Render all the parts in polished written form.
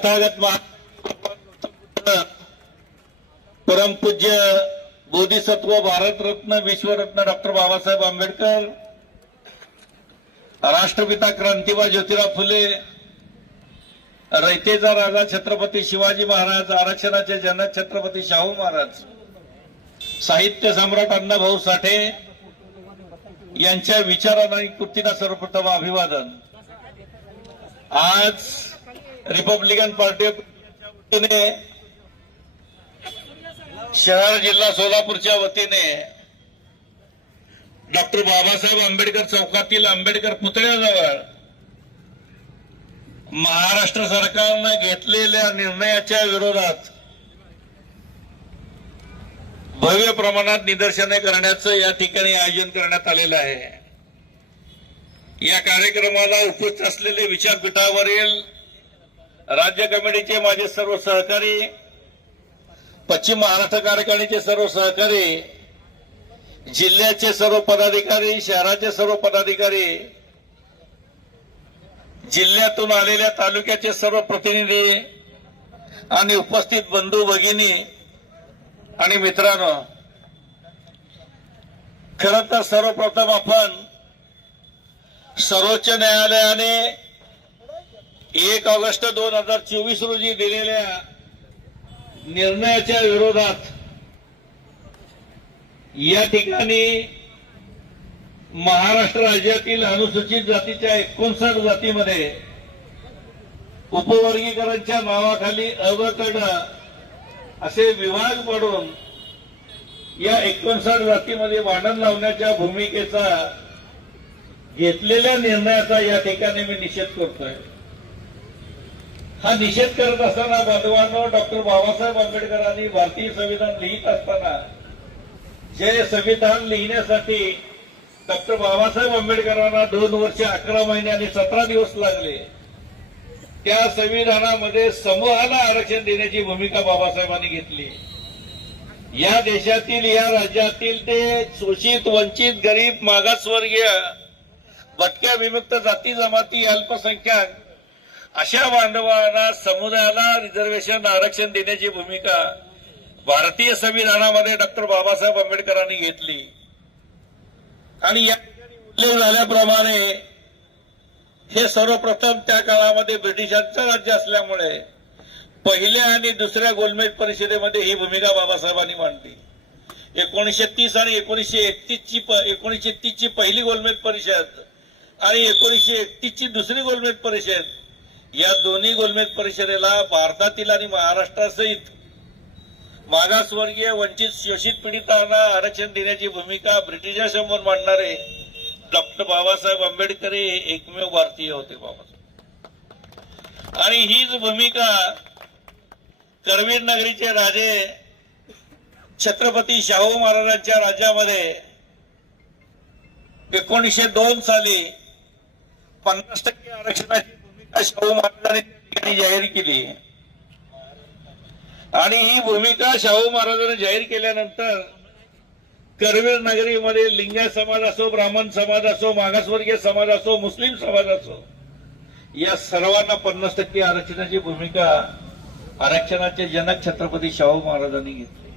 तथागत परमपूज्य बोधिसत्व भारतरत्न विश्वरत्न डॉक्टर बाबासाहेब आंबेडकर, राष्ट्रपिता क्रांतिबा ज्योतिराव फुले, रयतेचा राजा छत्रपती शिवाजी महाराज, आरक्षणाचे जनक छत्रपती शाहू महाराज, साहित्य सम्राट अण्णाभाऊ साठे यांच्या विचारांना आणि कृतींना सर्वप्रथम अभिवादन। आज रिपब्लिकन पार्टीच्या वतीने शहर जिल्हा सोलापूरच्या वतीने डॉक्टर बाबासाहेब आंबेडकर चौकातील आंबेडकर पुतळ्याजवळ महाराष्ट्र सरकारने घेतलेल्या निर्णयाच्या विरोधात भव्य प्रमाणात निदर्शने करण्याचं या ठिकाणी आयोजन करण्यात आलेलं आहे। या कार्यक्रमाला उपस्थित असलेले विचारपीठावरील राज्य कमिटीचे माझे सर्व सहकारी, पश्चिम महाराष्ट्र कार्यकारिणीचे सर्व सहकारी, जिल्ह्याचे सर्व पदाधिकारी, शहराचे सर्व पदाधिकारी, जिल्ह्यातून आलेल्या तालुक्याचे सर्व प्रतिनिधी आणि उपस्थित बंधू भगिनी आणि मित्रांनो, खरं तर सर्वप्रथम आपण सर्वोच्च न्यायालयाने 1 ऑगस्ट 2024 रोजी दिलेल्या निर्णयाच्या विरोधात या ठिकाणी महाराष्ट्र राज्यातील अनुसूचित जातीच्या 59 जातीमध्ये उपवर्गीकरणच्या नावाखाली अवकड असे विभाग पाडून या 59 जातीमध्ये भांडण लावण्याच्या भूमिकेचा घेतलेल्या निर्णयाचा या ठिकाणी मी निषेध करतोय। हा निषेध करत असताना बांधवांनो, डॉक्टर बाबासाहेब आंबेडकरांनी भारतीय संविधान लिहित असताना जे संविधान लिहिण्यासाठी डॉक्टर बाबासाहेब आंबेडकरांना 2 वर्ष 11 महिने आणि 17 दिवस लागले, त्या संविधानामध्ये समूहाला आरक्षण देण्याची भूमिका बाबासाहेबांनी घेतली। या देशातील, या राज्यातील ते शोषित, वंचित, गरीब, मागासवर्गीय, भटक्या, विमुक्त जाती जमाती, अल्पसंख्याक अशा बांधवांना, समुदायाला रिझर्वेशन आरक्षण देण्याची भूमिका भारतीय संविधानामध्ये डॉक्टर बाबासाहेब आंबेडकरांनी घेतली। आणि या ठिकाणी उल्लेख झाल्याप्रमाणे हे सर्वप्रथम त्या काळामध्ये ब्रिटिशांचं राज्य असल्यामुळे पहिल्या आणि दुसऱ्या गोलमेज परिषदेमध्ये ही भूमिका बाबासाहेबांनी मांडली। 1930 आणि 1931 ची पहिली गोलमेज परिषद आणि 1931 ची दुसरी गोलमेज परिषद, या दोन्ही गोलमेज परिषदेला भारतातील आणि महाराष्ट्रासहित मागासवर्गीय, वंचित, शोषित पीडितांना आरक्षण देण्याची भूमिका ब्रिटिशांसमोर मांडणारे डॉक्टर बाबासाहेब आंबेडकर हे एकमेव भारतीय होते बाबासाहेब। आणि हीच भूमिका करवीर नगरीचे राजे छत्रपती शाहू महाराजांच्या राज्यामध्ये 1902 साली 50% आरक्षणाची भूमिका शाहू महाराजांनी त्या ठिकाणी जाहीर केली। आणि ही भूमिका शाहू महाराजांनी जाहीर केल्यानंतर करवीर नगरीमध्ये लिंगायत समाज असो, ब्राह्मण समाज असो, मागासवर्गीय समाज असो, मुस्लिम समाज असो, या सर्वांना 50% आरक्षणाची भूमिका आरक्षणाचे जनक छत्रपती शाहू महाराजांनी घेतली।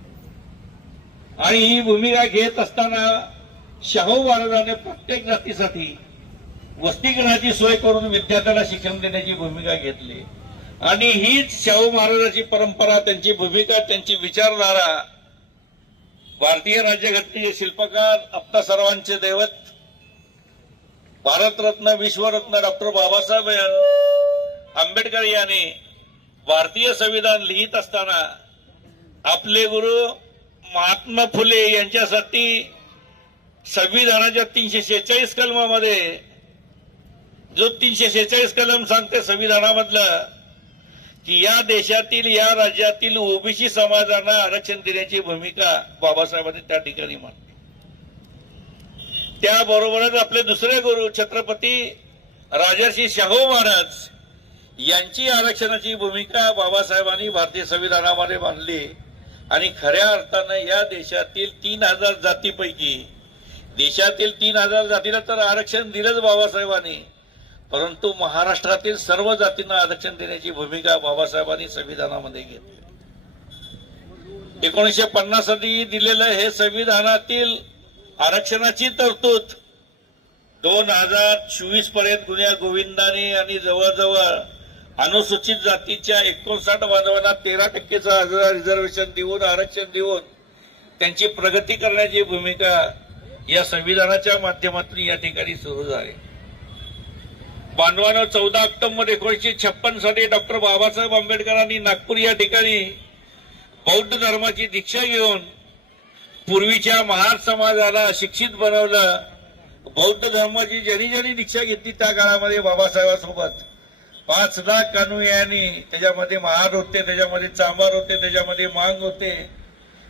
आणि ही भूमिका घेत असताना शाहू महाराजांनी प्रत्येक जातीसाठी वसतिगृहाची सोय करून विद्यार्थ्यांना शिक्षण देण्याची भूमिका घेतली। आणि हीच शाहू महाराजांची परंपरा, त्यांची भूमिका, त्यांची विचारधारा भारतीय राज्यघटनेचे शिल्पकार, आपल्या सर्वांचे दैवत, भारतरत्न विश्वरत्न डॉक्टर बाबासाहेब आंबेडकर यांनी भारतीय संविधान लिहित असताना आपले गुरु महात्मा फुले यांच्यासाठी संविधानाच्या 346 कलमामध्ये जो 346 कलम सांगते संविधानामधलं की या देशातील, या राज्यातील ओबीसी समाजांना आरक्षण देण्याची भूमिका बाबासाहेबांनी त्या ठिकाणी मांडली। त्याबरोबरच आपले दुसरे गुरु छत्रपती राजर्षी शाहू महाराज यांची आरक्षणाची भूमिका बाबासाहेबांनी भारतीय संविधानामध्ये मांडली। आणि खऱ्या अर्थानं या देशातील 3000 जातीपैकी देशातील 3000 जातीला तर आरक्षण दिलंच बाबासाहेबांनी, परंतु महाराष्ट्रातील सर्व जातींना आरक्षण देण्याची भूमिका बाबासाहेबांनी संविधानामध्ये घेतली. 1950 साली दिलेलं हे संविधानातील आरक्षणाची तरतूद 2024 पर्यंत गुन्ह्या गोविंदाने आणि जवळजवळ अनुसूचित जातीच्या 59 बांधवांना 13% रिझर्वेशन देऊन आरक्षण देऊन त्यांची प्रगती करण्याची भूमिका या संविधानाच्या माध्यमातून या ठिकाणी सुरू झाली. बांधवांनो, 14 ऑक्टोबर 1956 साली डॉक्टर बाबासाहेब आंबेडकरांनी नागपूर या ठिकाणी बौद्ध धर्माची दीक्षा घेऊन पूर्वीच्या महार समाजाला शिक्षित बनवलं. बौद्ध धर्माची ज्यांनी ज्यांनी दीक्षा घेतली त्या काळामध्ये बाबासाहेबांसोबत 5 लाख अनुयायांनी, त्याच्यामध्ये महार होते, त्याच्यामध्ये चांभार होते, त्याच्यामध्ये मांग होते,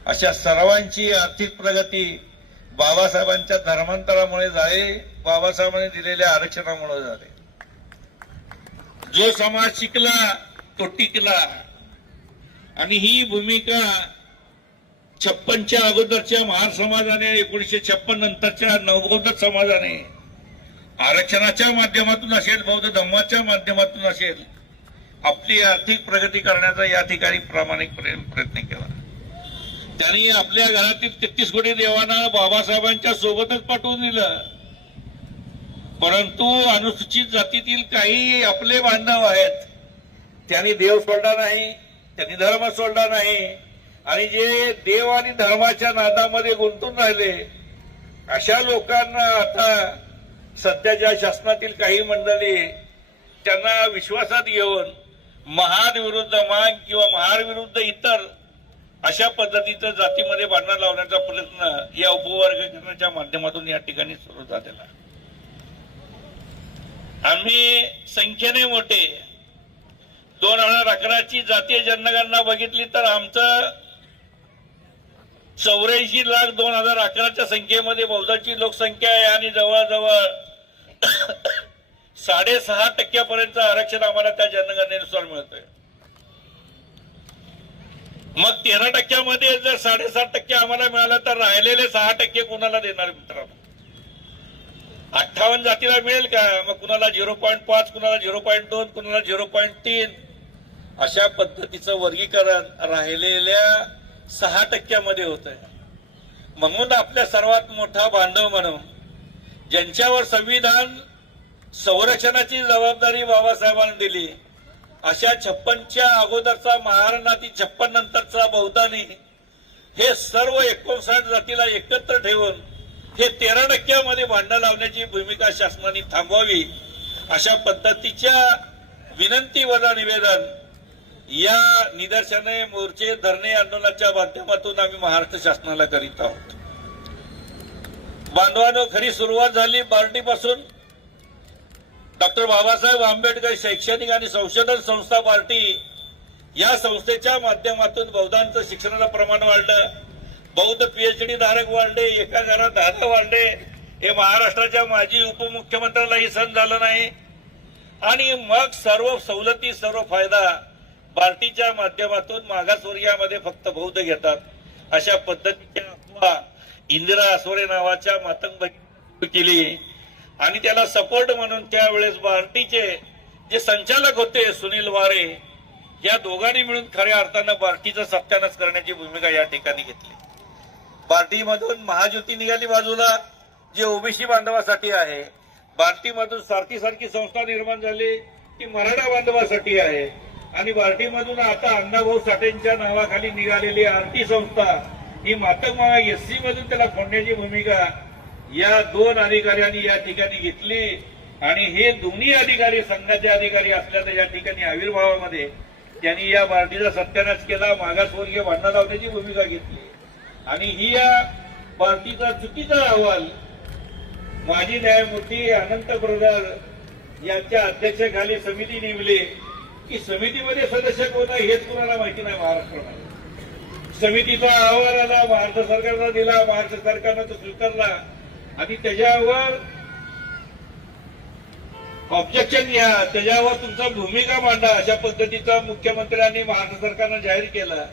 अशा सर्वांची आर्थिक प्रगती बाबासाहेबांच्या धर्मांतरामुळे झाली, बाबासाहेबांनी दिलेल्या आरक्षणामुळे झाले. जो समाज शिकला तो टिकला. आणि ही भूमिका 56च्या अगोदरच्या महार समाजाने, 1956 नंतरच्या नवबौद्ध समाजाने आरक्षणाच्या माध्यमातून असेल, बौद्ध धर्माच्या माध्यमातून असेल, आपली आर्थिक प्रगती करण्याचा या ठिकाणी प्रामाणिक प्रयत्न केला. त्यांनी आपल्या घरातील 33 कोटी देवांना बाबासाहेबांच्या सोबतच पाठवून दिलं. परंतु अनुसूचित जातीतील काही आपले बांधव आहेत, त्यांनी देव सोडला नाही, त्यांनी धर्म सोडला नाही, आणि जे देव आणि धर्माच्या नादामध्ये गुंतून राहिले अशा लोकांना आता सध्याच्या शासनातील काही मंडळी त्यांना विश्वासात घेऊन महार विरुद्ध मांग किंवा महार विरुद्ध इतर अशा पद्धतीचं जातीमध्ये भांडण लावण्याचा प्रयत्न या उपवर्गीकरणाच्या माध्यमातून या ठिकाणी सुरू झालेला. आम्ही संख्येने मोठे 2011ची जातीय जनगणना बघितली तर आमचं 84 लाख 2011च्या संख्येमध्ये बौद्धांची लोकसंख्या आहे आणि जवळजवळ 6.5% आरक्षण आम्हाला त्या जनगणनेनुसार मिळतंय. मग 13% जर 7.5% आम्हाला मिळालं तर राहिलेले 6% कुणाला देणार मित्रांनो? 58 जातीला मिळेल का? मग कुणाला 0.5, कुणाला 0.2, कुणाला 0.3 अशा पद्धतीचं वर्गीकरण राहिलेल्या 6% होत आहे. म्हणून आपल्या सर्वात मोठा बांधव म्हणून ज्यांच्यावर संविधान संरक्षणाची जबाबदारी बाबासाहेबांनी दिली अशा 56च्या अगोदरचा महाराणाती 56 नंतरचा बौद्धांनी हे सर्व 59 जातीला एकत्र ठेवून हे 13% भांडण लावण्याची भूमिका शासनाने थांबवावी अशा पद्धतीच्या विनंती वजा निवेदन या निदर्शने, मोर्चे, धरणे, आंदोलनाच्या माध्यमातून आम्ही महाराष्ट्र शासनाला करीत आहोत. बांधवांनो, खरी सुरुवात झाली बार्टीपासून. डॉक्टर बाबासाहेब आंबेडकर शैक्षणिक आणि संशोधन संस्था बार्टी या संस्थेच्या माध्यमातून बौद्धांचं शिक्षणाचं प्रमाण वाढलं, बौद्ध PhD धारक वाढले, एका घरात 10 वाढले. हे महाराष्ट्राच्या माजी उपमुख्यमंत्र्यालाही सहन झालं नाही. आणि मग सर्व सवलती, सर्व फायदा बार्टीच्या माध्यमातून मागासवर्गीयामध्ये फक्त बौद्ध घेतात अशा पद्धतीच्या अफवा इंदिरा आसोरे नावाच्या मातंग केली. आणि त्याला सपोर्ट म्हणून त्यावेळेस बार्टीचे जे संचालक होते सुनील वारे, या दोघांनी मिळून खऱ्या अर्थानं बार्टीचा सत्यानाश करण्याची भूमिका या ठिकाणी घेतली. बार्टीमधून महाज्योती निघाली बाजूला, जे ओबीसी बांधवासाठी आहे. बार्टीमधून सारखी संस्था निर्माण झाली ती मराठा बांधवासाठी आहे. आणि बार्टीमधून आता अण्णाभाऊ साठेंच्या नावाखाली निघालेली आरती संस्था ही मातंग SC मधून त्याला फोडण्याची भूमिका या 2 अधिकाऱ्यांनी या ठिकाणी घेतली. आणि हे दोन्ही अधिकारी संघाचे अधिकारी असल्याचं या ठिकाणी आविर्भावामध्ये त्यांनी या बार्टीचा सत्यानाश केला, मागासवर्गीय भांडण लावण्याची भूमिका घेतली. आणि ही या बार्टीचा चुकीचा अहवाल माजी न्यायमूर्ती अनंत ब्रदर यांच्या अध्यक्षतेखाली समिती नेमली की समितीमध्ये सदस्य कोण आहे हेच कुणाला माहिती नाही महाराष्ट्रामध्ये. समितीचा अहवाल आला, महाराष्ट्र सरकारला दिला, महाराष्ट्र सरकारनं तो स्वीकारला आणि त्याच्यावर ऑब्जेक्शन घ्या, त्याच्यावर तुमचा भूमिका मांडा अशा पद्धतीचा मुख्यमंत्र्यांनी महाराष्ट्र सरकारनं जाहीर केला.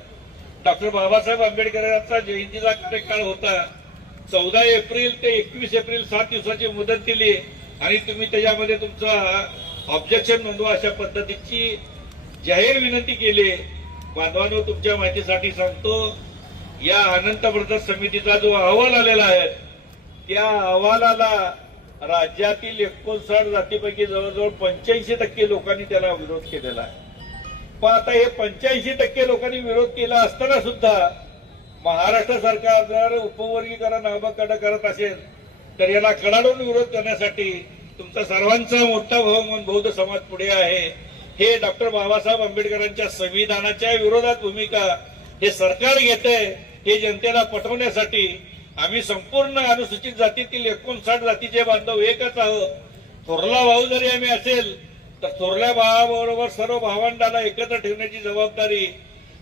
डॉक्टर बाबासाहेब आंबेडकरांचा जयंतीचा कार्यकाळ होता. 14 एप्रिल ते 21 एप्रिल 7 दिवसाची मुदत दिली. आणि तुम्ही त्याच्यामध्ये तुमचा ऑब्जेक्शन नोंदवा अशा पद्धतीची जाहीर विनंती केली. बांधवांनो, तुमच्या माहितीसाठी सांगतो, या अनंत प्रदेश समितीचा जो अहवाल आलेला आहे त्या अहवालाला राज्यातील 59 जातीपैकी जवळजवळ 85% लोकांनी त्याला विरोध केलेला आहे. पण आता हे 85% लोकांनी विरोध केला असताना सुद्धा महाराष्ट्र सरकार जर उपवर्गीकरण अबकडे करत असेल तर याला कडाडून विरोध करण्यासाठी तुमचा सर्वांचा मोठा भाऊ म्हणून बौद्ध समाज पुढे आहे. हे डॉक्टर बाबासाहेब आंबेडकरांच्या संविधानाच्या विरोधात भूमिका हे सरकार घेते. हे जनतेला पटवण्यासाठी आम्ही संपूर्ण अनुसूचित जातीतील 59 जातीचे बांधव एकच आहोत. थोरला भाऊ जरी आम्ही असेल तर थोरल्या भावाबरोबर सर्व भावंडाला एकत्र ठेवण्याची जबाबदारी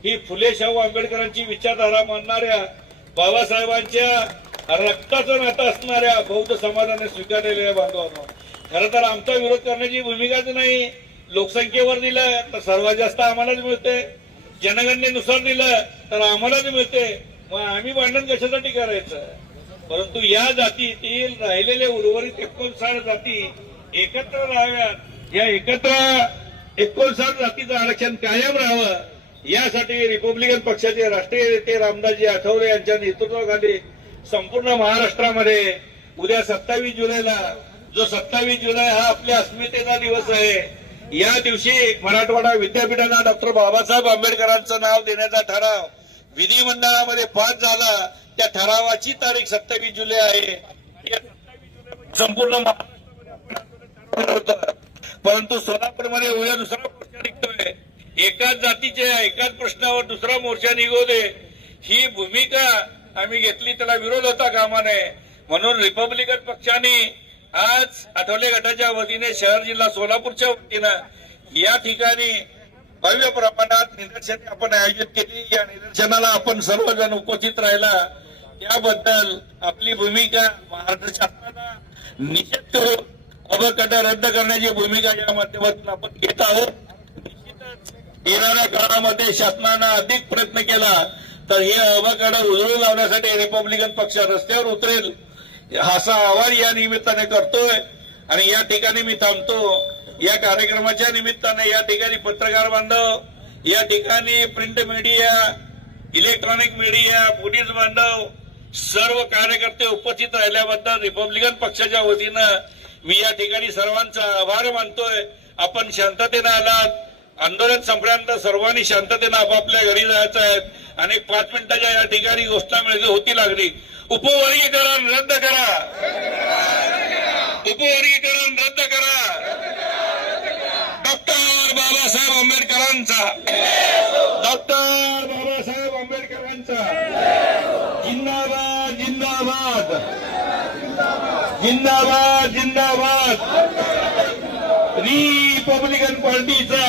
ही फुले शाहू आंबेडकरांची विचारधारा मानणाऱ्या बाबासाहेबांच्या रक्ताचं नातं असणाऱ्या बौद्ध समाजाने स्वीकारलेल्या बांधवांना. खरं तर आमचा विरोध करण्याची भूमिकाच नाही. लोकसंख्येवर दिलं तर सर्वात जास्त आम्हालाच मिळते, जनगणनेनुसार दिलं तर आम्हालाच मिळते. मग आम्ही भांडण कशासाठी करायचं? परंतु या जातीतील राहिलेले उर्वरित 59 जाती एकत्र राहाव्यात, या एकत्र 59 जातीचं आरक्षण कायम राहावं यासाठी रिपब्लिकन पक्षाचे राष्ट्रीय नेते रामदासजी आठवले यांच्या नेतृत्वाखाली संपूर्ण महाराष्ट्रामध्ये उद्या 27 जुलैला, जो 27 जुलै हा आपल्या अस्मितेचा दिवस आहे, या दिवशी मराठवाडा विद्यापीठाला डॉक्टर बाबासाहेब आंबेडकरांचं नाव देण्याचा ठराव विधिमंडळामध्ये पास झाला. त्या ठरावाची तारीख 27 जुलै आहे. संपूर्ण परंतु सोलापूरमध्ये उद्या दुसरा मोर्चा निघतोय. एकाच जातीच्या एकाच प्रश्नावर दुसरा मोर्चा निघू दे ही भूमिका आम्ही घेतली, त्याला विरोध होता कामा नये. म्हणून रिपब्लिकन पक्षाने आज आठवले गटाच्या वतीने शहर जिल्हा सोलापूरच्या वतीनं या ठिकाणी भव्य प्रमाणात निदर्शने आपण आयोजित केली. या निदर्शनाला आपण सर्वजण उपस्थित राहिला त्याबद्दल आपली भूमिका महाराष्ट्र शासनाला निषेध करून अबकट रद्द करण्याची भूमिका या माध्यमातून आपण घेत आहोत. निश्चितच येणाऱ्या काळामध्ये शासनानं अधिक प्रयत्न केला तर हे अबकट उजळून लावण्यासाठी रिपब्लिकन पक्ष रस्त्यावर उतरेल असा आवाहन या निमित्ताने करतोय. आणि या ठिकाणी मी थांबतो. या कार्यक्रमाच्या निमित्ताने या ठिकाणी पत्रकार बांधव, या ठिकाणी print media, electronic media, police बांधव, सर्व कार्यकर्ते उपस्थित राहिल्याबद्दल रिपब्लिकन पक्षाच्या वतीनं मी या ठिकाणी सर्वांचा आभार मानतोय. आपण शांततेने आलात. आंदोलन संपल्यानंतर सर्वांनी शांततेने आपापल्या घरी जायचं आहे. आणि 5 मिनिटाच्या या ठिकाणी घोषणा होती लागली. उपवर्गीकरण रद्द करा, उपवर्गीकरण रद्द करा. डॉक्टर बाबासाहेब आंबेडकरांचा, डॉक्टर बाबासाहेब आंबेडकरांचा जिंदाबाद, जिंदाबाद, जिंदाबाद, जिंदाबाद. रिपब्लिकन पार्टीचा